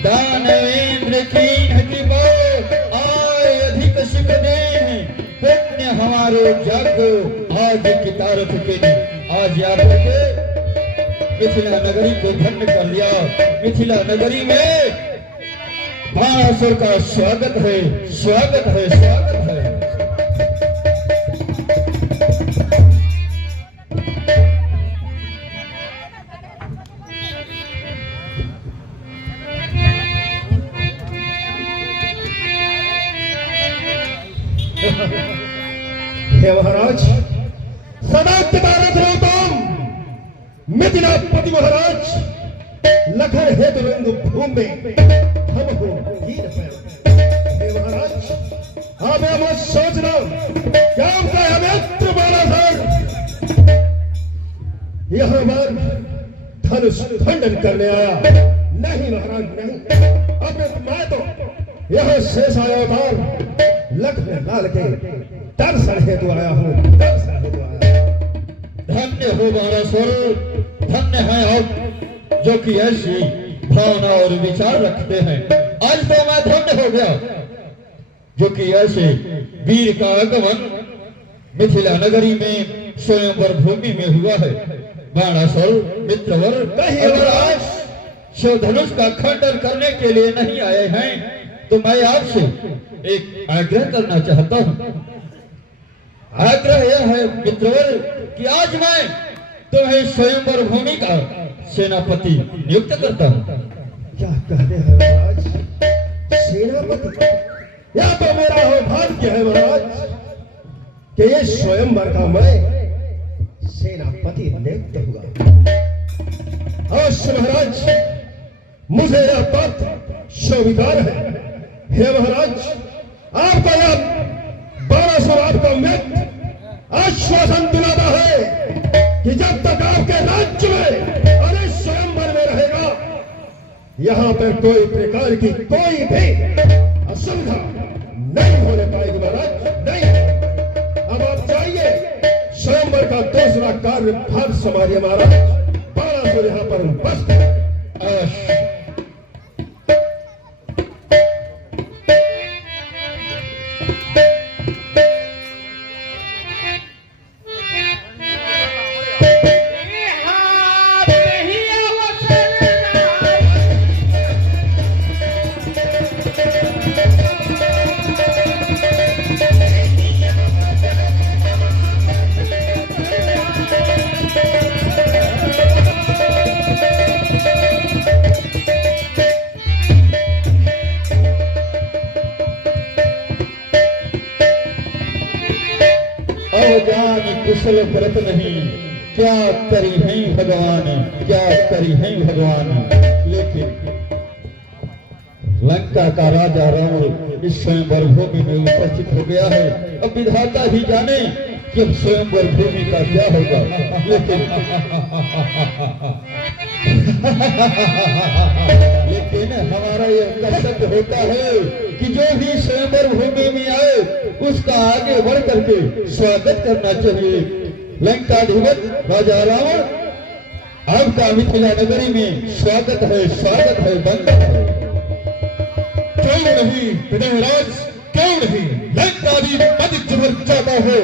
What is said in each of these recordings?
दानवेंद्र की आय अधिक सुख दे पुण्य हमारो जग आज कितारत के आज याद करके मिथिला नगरी को धन्य कर लिया। मिथिला नगरी में बाणासुर का स्वागत है, स्वागत है, स्वागत है। हे महाराज, सदा कितारत रहो तुम। मिथिलापति महाराज, लखन हेतु रंग भूमि हम हो हीर पैर। हे महाराज, आप यह मत सोचना क्या आपका हमें बालासुर यहाँ पर धनुष खंडन करने आया। नहीं महाराज, नहीं। अब मैं तो यह शेष आया अवतार लखन लाल के दर्शन हेतु आया हूँ, दर्शन हेतु आया। धन्य हो बाणासुर, धन्य है आप जो कि ऐसी भावना और विचार रखते हैं। आज तो मैं धन्य हो गया जो कि ऐसे वीर का आगमन मिथिला नगरी में स्वयंवर भूमि में हुआ है। बाणासुर मित्रवर, अगर आज शिव धनुष का खंडन करने के लिए नहीं आए हैं तो मैं आपसे एक आग्रह करना चाहता हूँ। आग्रह यह है मित्रवर कि आज मैं तुम्हें स्वयंवर भूमि का सेनापति नियुक्त करता हूँ। क्या कहते हैं महाराज, सेनापति? यह तो मेरा भाग्य है महाराज कि ये स्वयंवर का मैं सेनापति नियुक्त हुआ। अवश्य महाराज, मुझे यह बात स्वीकार है। हे महाराज, आपका यह बाणासुर आपका मित्र आश्वासन दिलाता है कि जब तक आपके राज्य में अरे स्वयंवर में रहेगा, यहाँ पर कोई प्रकार की कोई भी असुविधा नहीं होने पाएगी महाराज, नहीं। अब आप जाइए, स्वयंवर का दूसरा कार्य भाग संभालिए महाराज। बाणासुर यहाँ पर उपस्थित है। कुशल व्रत नहीं, क्या करी है भगवान, क्या करी है भगवान। लेकिन लंका का राजा रावण इस स्वयंवर भूमि में उपस्थित हो गया है। अब विधाता ही जाने कि अब स्वयंवर भूमि का क्या होगा। लेकिन हमारा यह कर्तव्य होता है कि जो भी स्वयंवर भूमि में आए उसका आगे बढ़ करके स्वागत करना चाहिए। लंकाधिपति राजा रावण, आपका मिथिला नगरी में स्वागत है, स्वागत है, वंदन है। क्यों नहीं विदेहराज, क्यों नहीं? लंकाधिपति जब जाता है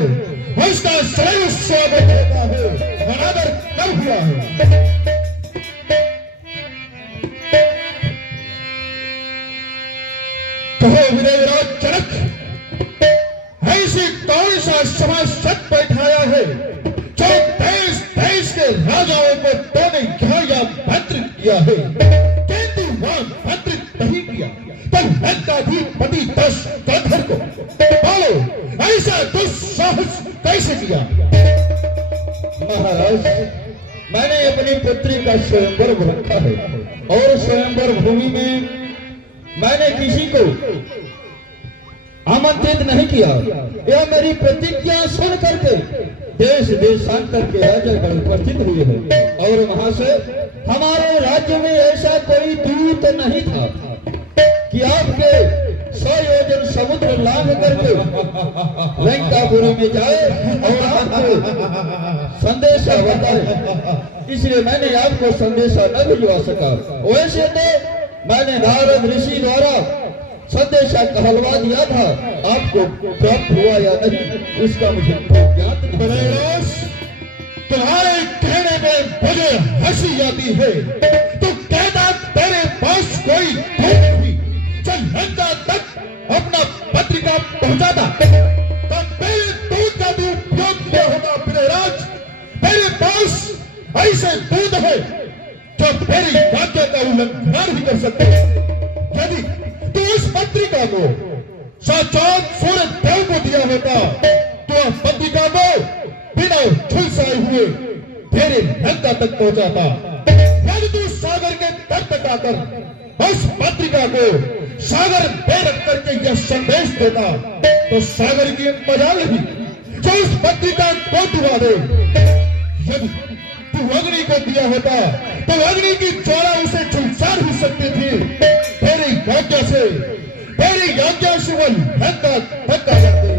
उसका सदैव स्वागत होता है, अनादर कब हुआ है? कहो विदेहराज जनक, ऐसी कौन सा समाज सत बैठाया है जो देश देश के राजाओं को तूने क्या भद्रित किया है, किंतु वह भद्रित नहीं किया तो लंकाधिपति दशरथ को बोलो ऐसा दुस्साहस कैसे किया? महाराज, मैंने अपनी पुत्री का स्वयंवर रखा है और स्वयंवर भूमि में मैंने किसी को आमंत्रित नहीं किया। यह मेरी प्रतिज्ञा सुन करके देश देशांतर के राजागण उपस्थित हुए हैं और वहां से हमारे राज्य में ऐसा कोई दूत नहीं था कि आपके 100 योजन समुद्र लांघ करके लंकापुरी में जाए और आपको संदेशा बताए। इसलिए मैंने आपको संदेशा न भिजवा सका। वैसे तो मैंने नारद ऋषि द्वारा संदेशा कहलवा दिया था, आपको प्राप्त हुआ या नहीं इसका मुझे ज्ञात नहीं। तुम्हारे कहने में मुझे हंसी आती है। तो कहता तेरे पास कोई दूत नहीं, चल लंका तक अपना पत्रिका पहुंचाता, तो मेरे दूत का भी उपयोग किया होगा। पितराज, मेरे पास ऐसे दूत है जो मेरी आज्ञा का उल्लंघन भी कर सकते हैं। यदि तू इस पत्रिका को साक्षात सूर्य देव को दिया होता तो पत्रिका को बिना झुलसाए हुए तेरे लंका तक पहुंचाता। यदि तू सागर के तट तक आकर उस पत्रिका को सागर में रख करके यह संदेश देता तो सागर की मजाल भी जो उस पत्रिका को डुबा दे। यदि तू अग्नि को दिया होता तो अग्नि की ज्वाला उसे झुलसा भी सकती थी। तेरी आज्ञा से वो लंका तक आ जाती।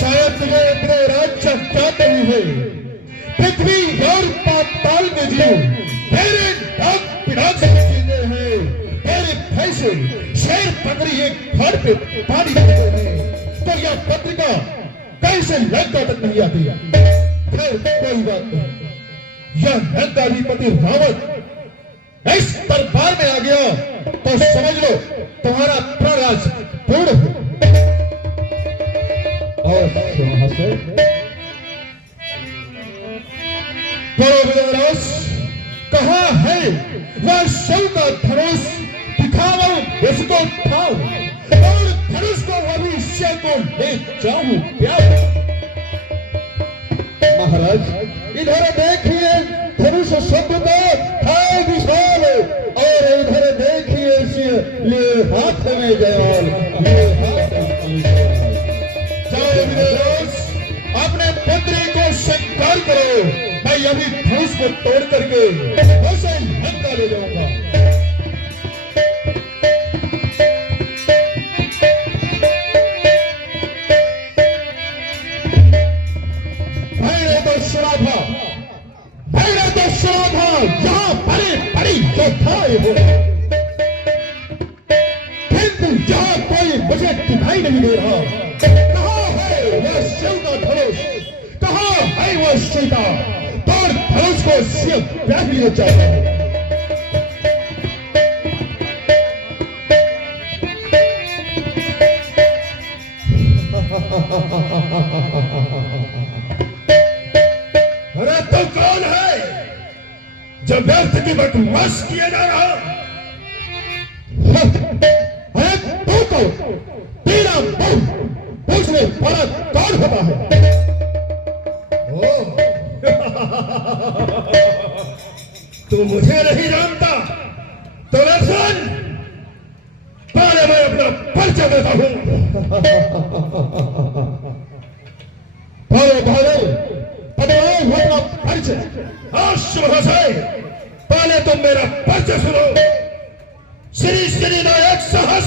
शायद तुझे अपने राज्य ज्ञात नहीं है। पृथ्वी और पाताल के जीव तेरे नाक पिनाक से जीते हैं। तेरे भैंसे शेर पकड़ी एक घर पे पानी पीते हैं। तो यह पत्रिका कैसे लंका तक नहीं आती? फिर कोई बात नहीं। यह लंकाधिपति रावण इस दरबार में आ गया तो समझ लो तुम्हारा प्रराज पूर्ण हो। और महाशय कहाँ है वह शव का धनुष? दिखाओ उसको उठाओ और धनुष को भविष्य को ले जाऊं। महाराज इधर देखिए धनुष शब्द का है विशाल और इधर देखिए इसलिए हाथ में जयाल। अपने पुत्री को स्वीकार करो। मैं अभी धनुष को तोड़ करके उसे लंका ले जाऊंगा। यहाँ बड़े बड़ी योद्धाएं हो, किंतु यहाँ कोई मुझे दिखाई नहीं दे रहा। कहाँ है वह शिव का धनुष? कहाँ है वह सीता? तोड़ धनुष को शिव बैठ लिए जाए। अरे तो कौन है जो व्यर्थ की बकवास किया जा रहा? अरे तू तो तेरा मुंह उसमें बड़ा कौन होता है? तू मुझे नहीं जानता तो सुन, पहले मैं अपना परिचय देता हूं। भालो भालो अपना परिचय। महाशय, पहले तुम मेरा परिचय सुनो। श्री श्री नायक साहस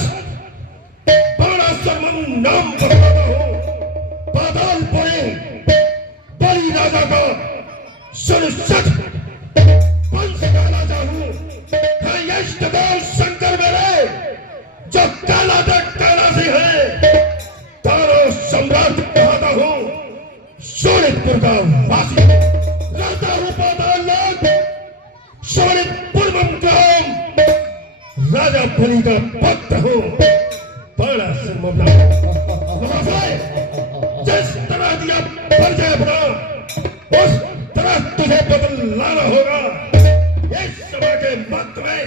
बड़ा समम नाम बताता हूं। पातालपुरी बलि राजा का सुनिश्चित वंश का राजा हूं। शंकर मेरे जो काला कैलाशी है, तारो सम्राट कहता हूं। सोनितपुर का वासी रहता हूं पाताललोक। सोनितपुर राजा बलि का भक्त हूं। बड़ा संभावना जिस तरह दिया परिचय अपना उस तरह तुझे बदलाना होगा। इस सभा के मत में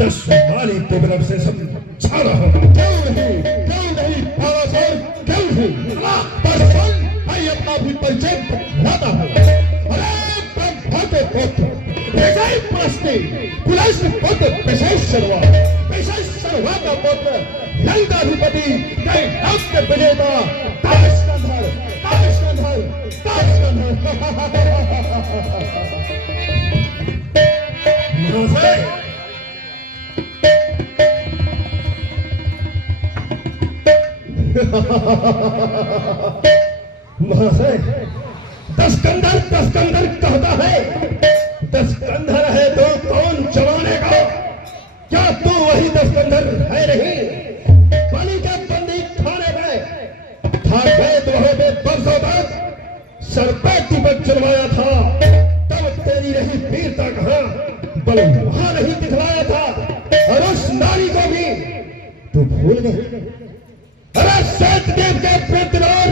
10 माली प्रबल से समझाना होगा। क्यों नहीं क्यों नहीं क्यों नहीं? मैं अपना भी परिचय बताता हूँ। अरे ब्रह्मा के पुत्र पेशाई प्रस्ती कुलश पुत्र पेशेश्वरवा का पुत्र लंकाधिपति कैलाश के विजेता ताशकंधर महाशय दस्कंधर कहता है। दस्कंधर है तो कौन जमानेगा? क्या तू वही दस्कंधर है नहीं? बलि के बंदी खाने में था गए वहां पे बरसों तक सर पे तिब्बत चलवाया था, तब तेरी रही वीरता कहां? बल वहां नहीं दिखलाया था, और उस नारी को भी तू भूल गए। अरे सतदेव के प्रतिरोध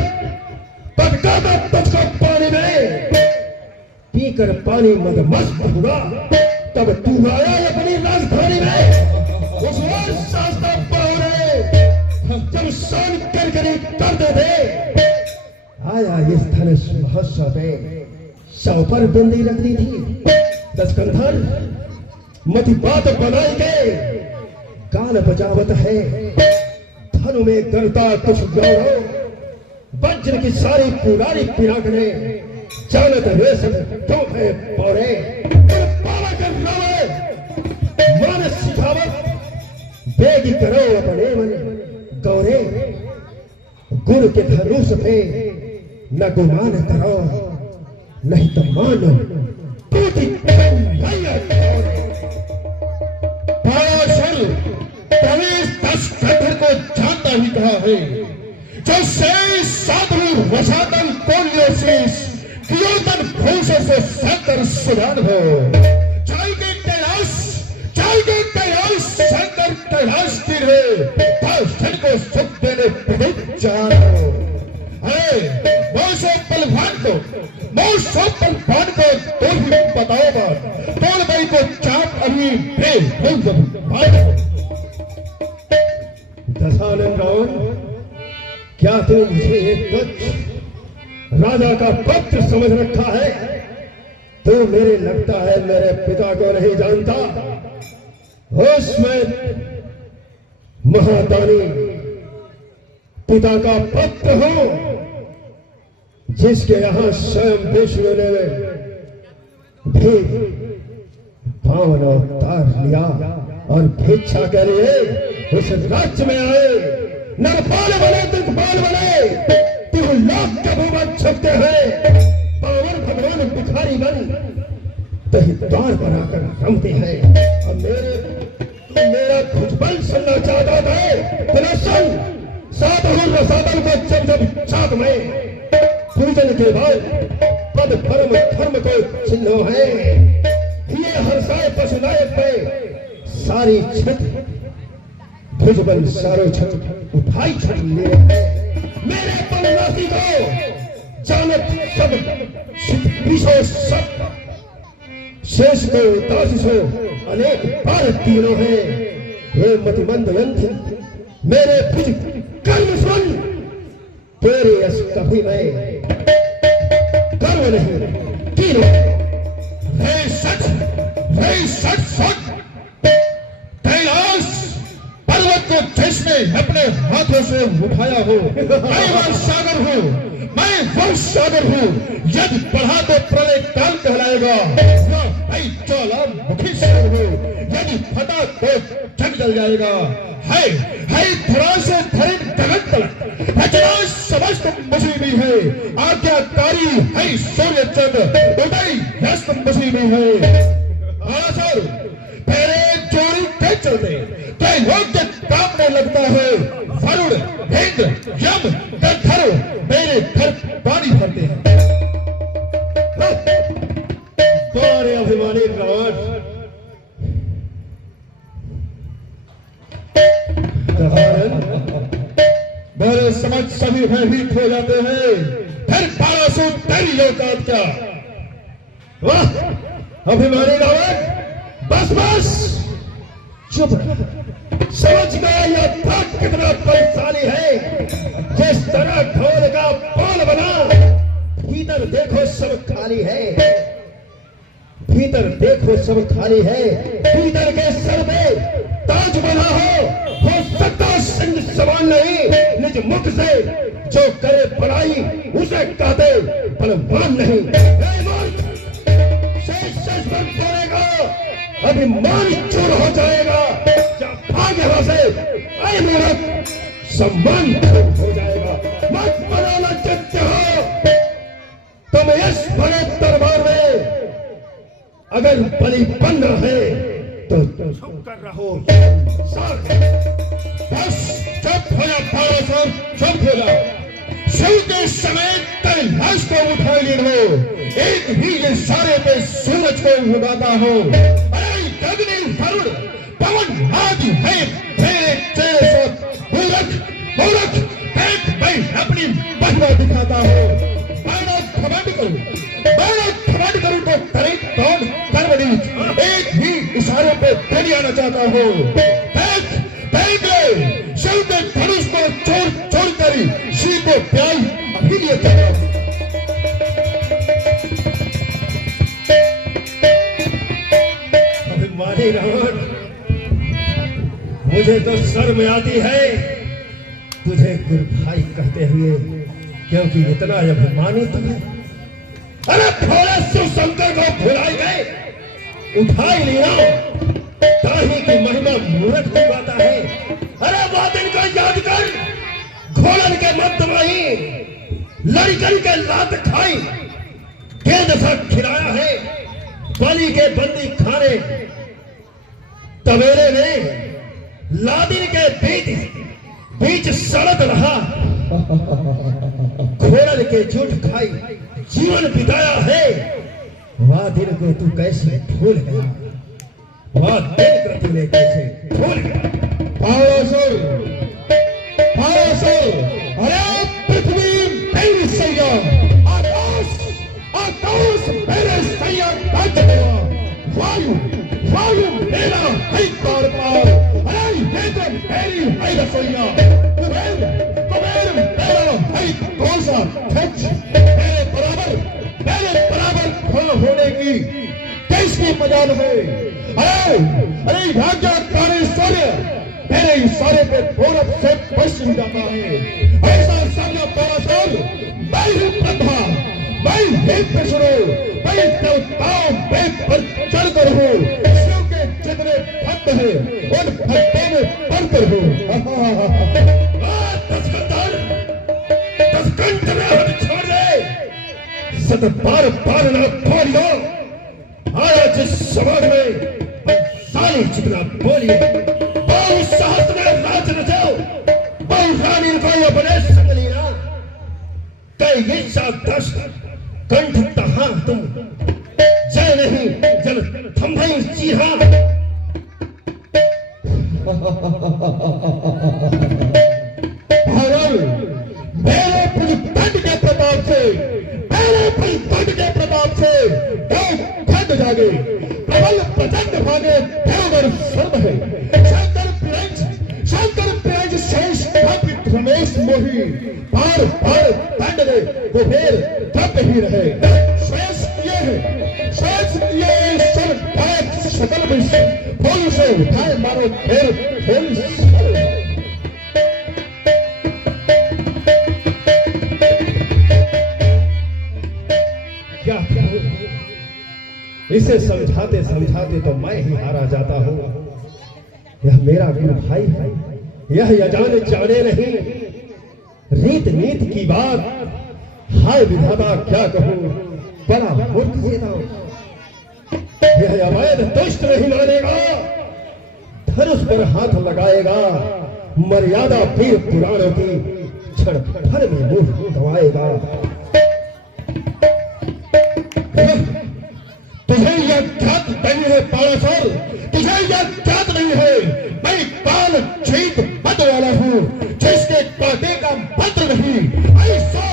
पटका था तुझको पानी में, पीकर पानी मदमस्त हुआ, तब तू आया अपनी राजधानी में। उस वर्ष शास्त्र पढ़े जब शान करके करते थे, आया इस धनुष महोत्सव में सौ पर बंदी रख दी थी। दस्कंधर मति बात बनाई के गान बजावत है, धनु में करता कुछ गौरव, वज्र की सारी पुरानी पिनाक ने जानत रेशम क्यों है पौरे, पाला कर रवे मान सिखावत, बेगी करो अपने मन गौरे, गुरु के धनुष पे न गुमान करो, नहीं तो मानो टूटी दस्कंधर को जानता ही कहा है, जो शेष साधु वसादन कोल्योशीष कियोतन भूषण से शंकर सुजान हो, जाएंगे कैलाश शंकर कैलाश की रे दर्शन को सुख देने बहुत जान हो। अरे मौसो बलवान को तो ही बताओ बात, तोड़ भाई को चाप अभी दशानन रावण, क्या तू मुझे एक तुच्छ राजा का पत्र समझ रखा है? तू मेरे लगता है मेरे पिता को नहीं जानता। उसमें महादानी पिता का पत्र हो, जिसके यहां स्वयं विष्णु ने भी पावन अवतार लिया और भिक्षा के लिए उस राज्य में आए। नरपाल बने दिग्पाल बने, तू लाख के भूमन छपते हैं, पावन भगवान भिखारी बन तही द्वार बनाकर रमते हैं। अब मेरा भुजबल सुनना चाहता था, तेरा सुन। साधु रसादन को जब चाक में पूजन के बाद पद धर्म को चिन्ह है, ये हर्षाए पशुनायक पे सारी छत भुजबल सारो छत उठाई छत ले मेरे पलनासी को जानत सब विशो सब शेष को दासिसो अनेक बार तीनों है। हे मतिमंद यंत्र, मेरे भुज कर्म सुन, तेरे यश कभी मैं गर्व नहीं तीनों। हे सच सुन, कैलाश पर्वत को जिसने अपने हाथों से उठाया हो, मैं वह सागर हूँ, मैं वह सागर हूँ। यदि बढ़ा तो प्रलय काल कहलाएगा, मैं ज्वालामुखी सागर हूँ, यदि फटा तो जग जल जाएगा। है धरा से धरे गगन तलक, रचना समस्त मुझी में है, आज्ञाकारी है सूर्य चंद्र उदय व्यस्त मुझी में है। आसर पहले जोड़ी के चलते त्रैलोक्य कांपने लगता है, वरुण इंद्र यम गंधर्व मेरे घर पानी भरते हैं। बड़े अभिमानी रावण, मेरे समझ सभी भयभीत हो जाते हैं, फिर 1200 तेरी औकात क्या? वाह अभिमानी रावण, बस चुप रह। समझ गया यह भाग कितना बलशाली है। जिस तरह ढोल का बोल बना, भीतर देखो सब खाली है, भीतर देखो सब खाली है। भीतर के सर पे ताज बना हो सकता सिंह सवाल नहीं। निज मुख से जो करे बड़ाई उसे कहते बलवान नहीं। शेष बन पड़ेगा, अभिमान चूर हो जाएगा। क्या भाग यहाँ से, अरे मेरा सम्मान हो जाएगा। मत बनाना चाहते हो तुम इस बड़े दरबार में, अगर बलि बन रहे तो चुप कर रहो। बस चुप हो जा पारासर, चुप हो जा। शिव के समेत कैलाश को उठा ले लो, एक ही इशारे पे सूरज को उड़ाता हो। अरे अग्नि वरुण पवन आदि है तेरे चेहरे से मूर्ख मूर्ख देख मैं अपनी महिमा दिखाता हूँ। मैं घमंड करूँ तो करे कौन करवड़ी, एक ही इशारे पे दुनिया न चाहता हूँ। देख देख ले शिव के धनुष को छोड़ छोड़ कर शिव को प्याई अभी लिए चाहता हूँ। अभिमानी रावण, मुझे तो शर्म आती है तुझे गुरु भाई कहते हुए, क्योंकि इतना अभिमानी तुम है। अरे भोले शिव शंकर को भुलाई गए, उठाई लिया दाही की महिमा मूर्ख को गाता है। अरे वह दिन को याद कर, घोड़न के मत माही लड़कन के लात खाई, गेंद सा खिलाया है बलि के बंदी खाने। तबेले में लादिन के बीच सड़क रहा, घोड़न के झूठ खाई जीवन बिताया है। वह दिन को तू कैसे भूल गया, वह दिन को तूने कैसे भूल गया। पारासुर पारासुर, अरे पृथ्वी मेरी सैया, आकाश मेरे सैया राज्य मेरा, वायु वायु मेरा है पार पार। अरे ये तो मेरी है रसोईया, कुबेर कुबेर मेरा है कौसा खच। मेरे बराबर फल होने की कैसी मजाल है। अरे भाग्यकारी सूर्य मेरे इशारे पे पूरब से पश्चिम जाता है। ऐसा समझो पारासुर, मैं हूँ ब्रह्मा, मैं ही विष्णु, मैं देवताओं पे पर चढ़कर हूँ। शिव के जितने भक्त हैं उन भक्तों में बढ़कर हूँ। दसकंठ में हाथ छोड़ दे, सत बार बार न बोलियो। आज इस समाज में सारी जितना बोलिए, बहु साहस में राज रचाओ, बहु रानी को अपने संग लिया। कई इच्छा दस कंठ तहा तुम जय नहीं जल थम्भई जी हाँ। मेरे पुष्पंड के प्रताप से, मेरे पुष्पंड के प्रताप से देव खंड जागे, प्रबल प्रचंड भागे देवगर सर्व है। शंकर प्रियंज शेष भक्त रमेश मोही, पार पार दंड दे कुबेर तब ही रहे। शेष किए है, शेष किए सब भाग सकल विषय, फूल से उठाए मारो फिर फूल से। इसे समझाते समझाते तो मैं ही हारा जाता हूँ। यह मेरा गुरु भाई है, यह यजान जाने नहीं। रीत नीत की बात, हाय विधाता क्या कहूँ, बड़ा मूर्ख सीता। यह अवैध दुष्ट नहीं मानेगा, धनुष पर हाथ लगाएगा, मर्यादा वीर पुराणों की क्षण भर में मुंह गवाएगा। तुझे यह ज्ञात नहीं है पारासुर, तुझे यह ज्ञात नहीं है, मैं काल जीत पद वाला हूँ, जिसके काटे का मंत्र नहीं। ऐसा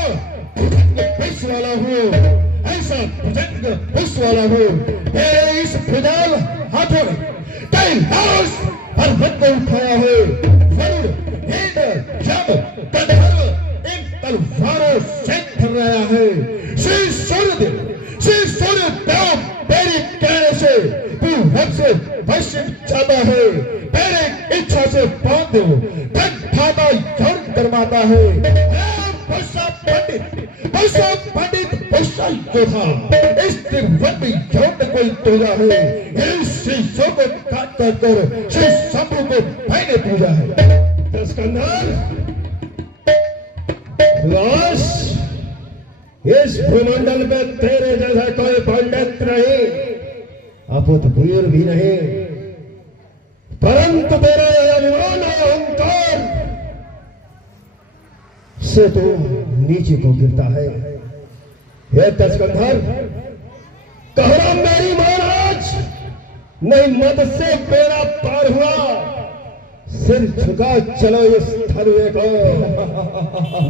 विश्व वाला हूँ, ऐसा विश्व वाला हूँ। इस फिजाल हाथों में कैलाश पर्वत को उठाया है। वरुण, इंद्र, जम, गंधर्व इन तलवारों से थर्राया है। श्री सूर्यदेव तेरी कहने से पूरब से पश्चिम जाता है। तेरे इच्छा से बांध दो धन खाता यौन करवाता है। पुष्पा पंडित पुष्पा योद्धा इस त्रिभुवन में यौन कोई तोड़ा है। इस शिष्यों को काट कर श्री शंभु को मैंने पूजा है। स्कंदर, लाश इस भूमंडल में तेरे जैसा कोई पंडित नहीं, अपुत वीर भी नहीं, परंतु तेरा अभिमान और अहंकार से तो नीचे को गिरता है। हे दशकंधर, कहरा मेरी महाराज नहीं मद से बेड़ा पार हुआ। सिर झुका चलो इस थरवे को।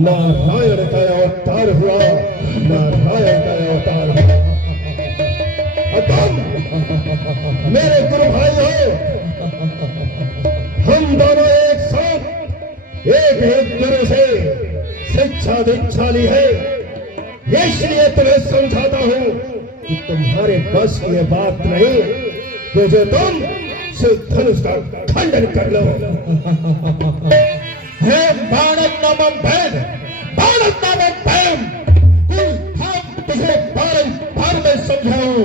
नारायण का अवतार हुआ, नारायण का अवतार हुआ। तुम मेरे गुरु भाई हो, हम दोनों एक साथ एक ही गुरु से शिक्षा दीक्षा ली है। इसलिए तुम्हें समझाता हूं कि तुम्हारे बस की ये बात नहीं कि जो तुम धनुष का खंडन कर लो। हे बाणक नामक बहन, तुझे बार में समझाऊं।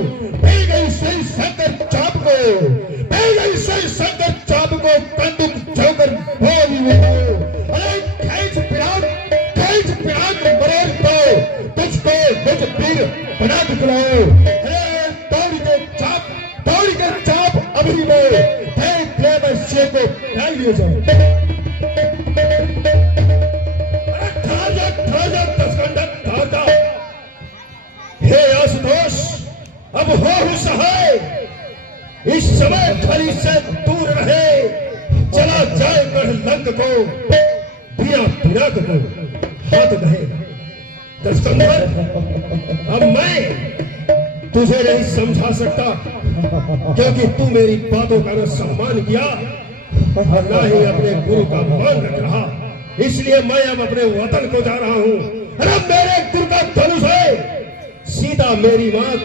सही शंकर चाप को कंदुक जोकर बोली अरे खींच पिराग मरोड़ दो, तुझको निज पीर बना दिखलाओ। अरे दौड़ के चाप अभी में देख ले मैं शेर को ढाई ले जाऊं। हे आशुतोष, अब हो सहाय, इस समय खरी से दूर रहे। चला जाए गढ़ लंक को, बिना पिनाक को हाथ गए। दशकंधर, अब मैं तुझे नहीं समझा सकता, क्योंकि तू मेरी बातों का न सम्मान किया और न ही अपने गुरु का मान रख रहा। इसलिए मैं अब अपने वतन को जा रहा हूं। अरे मेरे गुरु का धनुष है, सीता मेरी मां,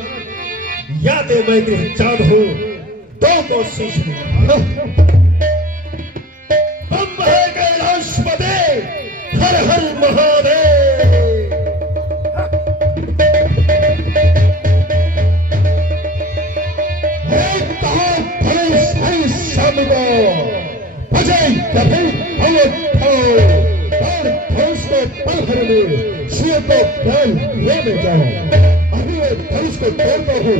यादें मैं गृह चाँद हूं, दो को शीश में। हम है कैलाशपते, हर हर महादेव। अजय कभी शिव को प्राण ले जाओ। अभी मैं धनुष को तोड़ता हूँ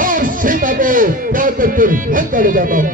और सीता को प्यार करके लंका ले जाता हूँ।